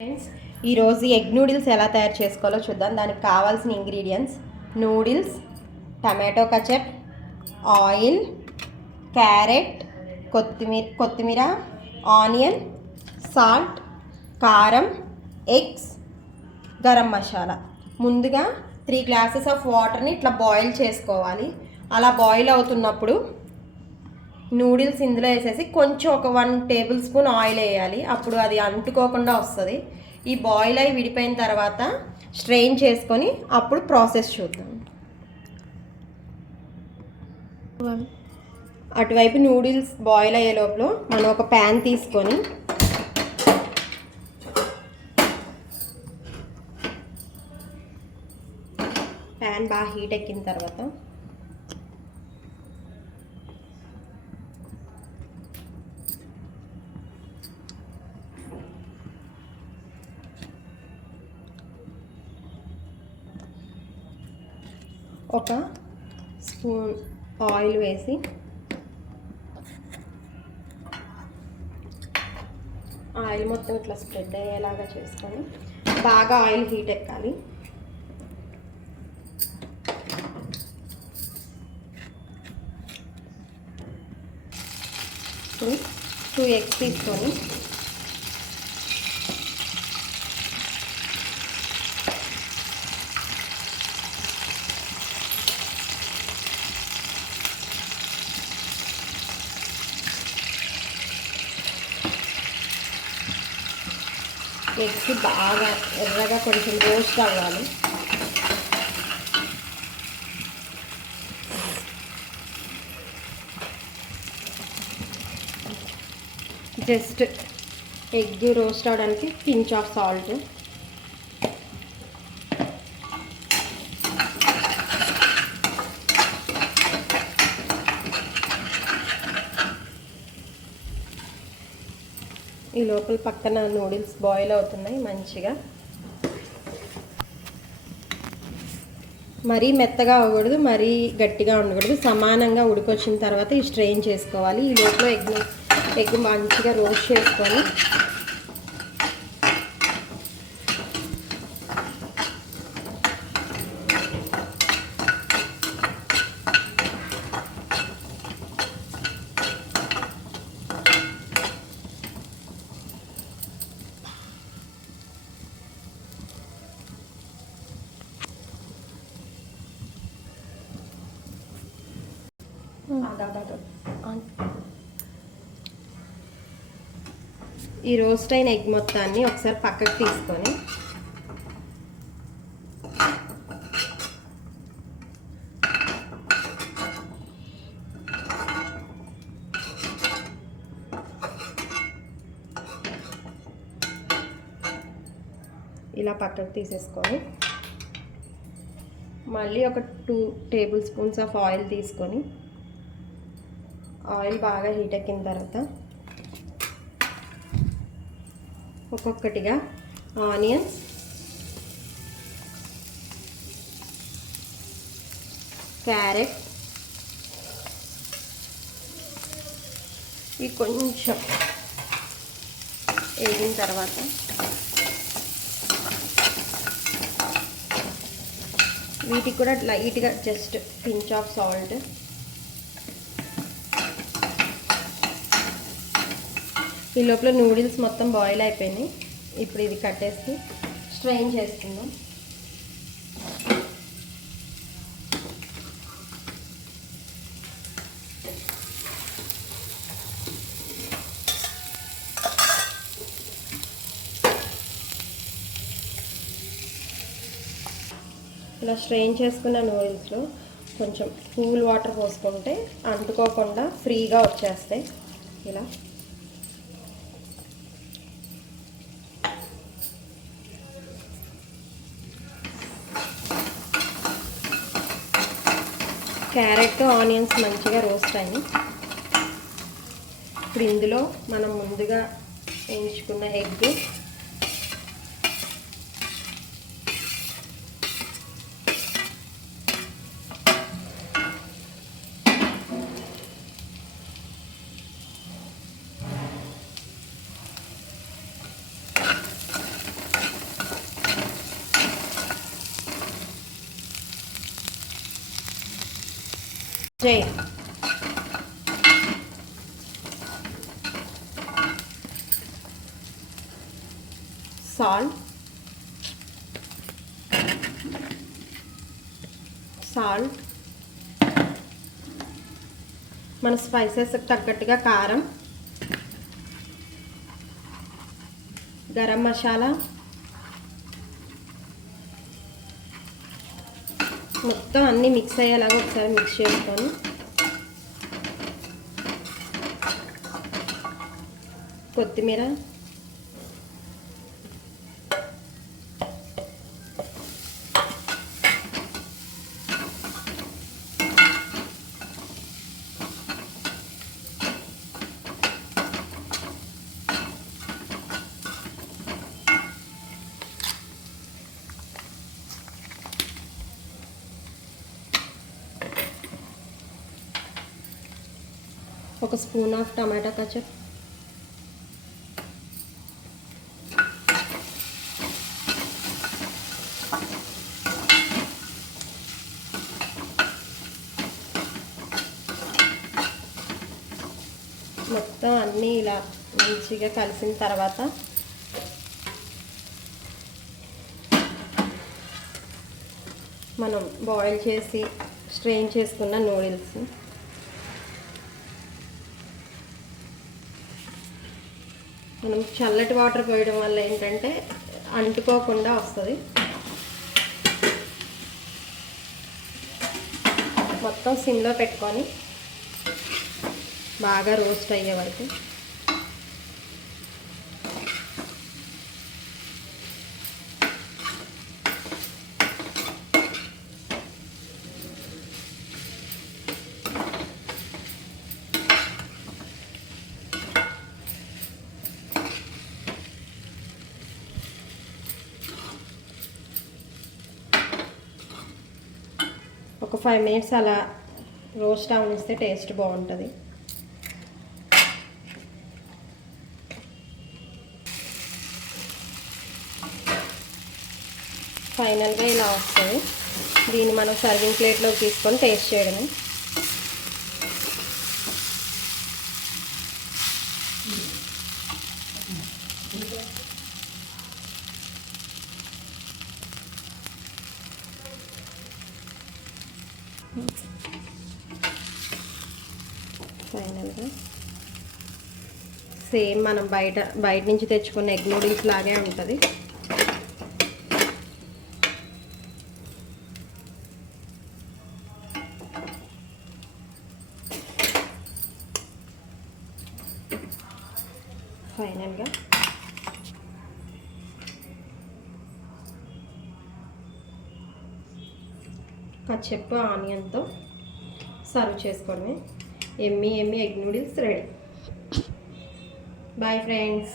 ఫ్రెండ్స్, ఈరోజు egg noodles ఎలా తయారు చేసుకోవాలో చూద్దాం. దానికి కావాల్సిన ingredients: noodles, tomato ketchup, oil, carrot, కొత్తిమీర, ఆనియన్, సాల్ట్, కారం, ఎగ్స్, గరం మసాలా. ముందుగా 3 గ్లాసెస్ ఆఫ్ వాటర్ని ఇట్లా బాయిల్ చేసుకోవాలి. అలా బాయిల్ అవుతున్నప్పుడు నూడిల్స్ ఇందులో వేసేసి కొంచెం ఒక 1 టేబుల్ స్పూన్ ఆయిల్ వేయాలి. అప్పుడు అది అంటుకోకుండా వస్తుంది. ఈ బాయిల్ అయి విడిపోయిన తర్వాత స్ట్రెయిన్ చేసుకొని అప్పుడు ప్రాసెస్ చూద్దాం. అటువైపు నూడిల్స్ బాయిల్ అయ్యే లోపల మనం ఒక ప్యాన్ తీసుకొని ప్యాన్ బాగా హీట్ ఎక్కిన తర్వాత ఒక స్పూన్ ఆయిల్ వేసి ఆయిల్ మొత్తం ఇట్లా స్ప్రెడ్ అయ్యేలాగా చేసుకొని బాగా ఆయిల్ హీట్ ఎక్కాలి. ఇప్పుడు 2 ఎగ్స్ తీసుకొని ఎగ్స్ బాగా ఎర్రగా కొంచెం రోస్ట్ అవ్వాలి. జస్ట్ ఎగ్ రోస్ట్ అవడానికి పించ్ ఆఫ్ సాల్ట్, ఈ లోపల పక్కన నూడిల్స్ బాయిల్ అవుతున్నాయి మంచిగా. మరీ మెత్తగా అవ్వకూడదు, మరీ గట్టిగా ఉండకూడదు, సమానంగా ఉడికొచ్చిన తర్వాత ఈ స్ట్రెయిన్ చేసుకోవాలి. ఈ లోపల ఎగ్ మంచిగా రోస్ట్ చేసుకొని ఈ రోస్ట్ అయిన ఎగ్ మొత్తాన్ని ఒకసారి పక్కకు తీసుకొని ఇలా పక్కకు తీసేసుకొని మళ్ళీ ఒక 2 టేబుల్ స్పూన్స్ ఆఫ్ ఆయిల్ తీసుకొని ఆయిల్ బాగా హీట్ ఎక్కిన తర్వాత ఒక్కొక్కటిగా ఆనియన్స్, క్యారెట్ ఇవి కొంచెం వేగిన తర్వాత వీటికి కూడా లైట్గా జస్ట్ పించ్ ఆఫ్ సాల్ట్, ఈ లోపల నూడిల్స్ మొత్తం బాయిల్ అయిపోయినాయి. ఇప్పుడు ఇది కట్టేసి స్ట్రెయిన్ చేసుకుందాం. ఇలా స్ట్రెయిన్ చేసుకున్న నూడిల్స్లో కొంచెం కూల్ వాటర్ పోసుకుంటే అంటుకోకుండా ఫ్రీగా వచ్చేస్తాయి. ఇలా క్యారెట్ ఆనియన్స్ మంచిగా రోస్ట్ అయ్యి ఇప్పుడు ఇందులో మనం ముందుగా వేయించుకున్న ఎగ్, చేయి. సాల్ట్ మన స్పైసెస్కి తగ్గట్టుగా కారం, గరం మసాలా, మొత్తం అన్నీ మిక్స్ అయ్యేలాగా ఒకసారి మిక్స్ చేసుకొని కొత్తిమీర, ఒక స్పూన్ ఆఫ్ టమాటా కచప్, మొత్తం అన్నీ ఇలా మంచిగా కలిసిన తర్వాత మనం బాయిల్ చేసి స్ట్రెయిన్ చేసుకున్న నూడిల్స్ మనం చల్లటి వాటర్ పోయడం వల్ల ఏంటంటే అంటుకోకుండా వస్తుంది. మొత్తం సిమ్లో పెట్టుకొని బాగా రోస్ట్ అయ్యే వరకు ఒక 5 minutes అలా రోస్ట్ అవనిస్తే టేస్ట్ బాగుంటుంది. ఫైనల్గా ఇలా వస్తుంది. దీన్ని మనం సర్వింగ్ ప్లేట్లోకి తీసుకొని టేస్ట్ చేయడమే. ఫైనల్గా సేమ్ మనం బయట నుంచి తెచ్చుకున్న ఎగ్ నూడిల్స్ లాగే ఉంటుంది. ఫైనల్గా కచ్చప్ ఆనియన్తో సర్వ్ చేసుకోవడమే. Yummy egg noodles ready. Bye friends.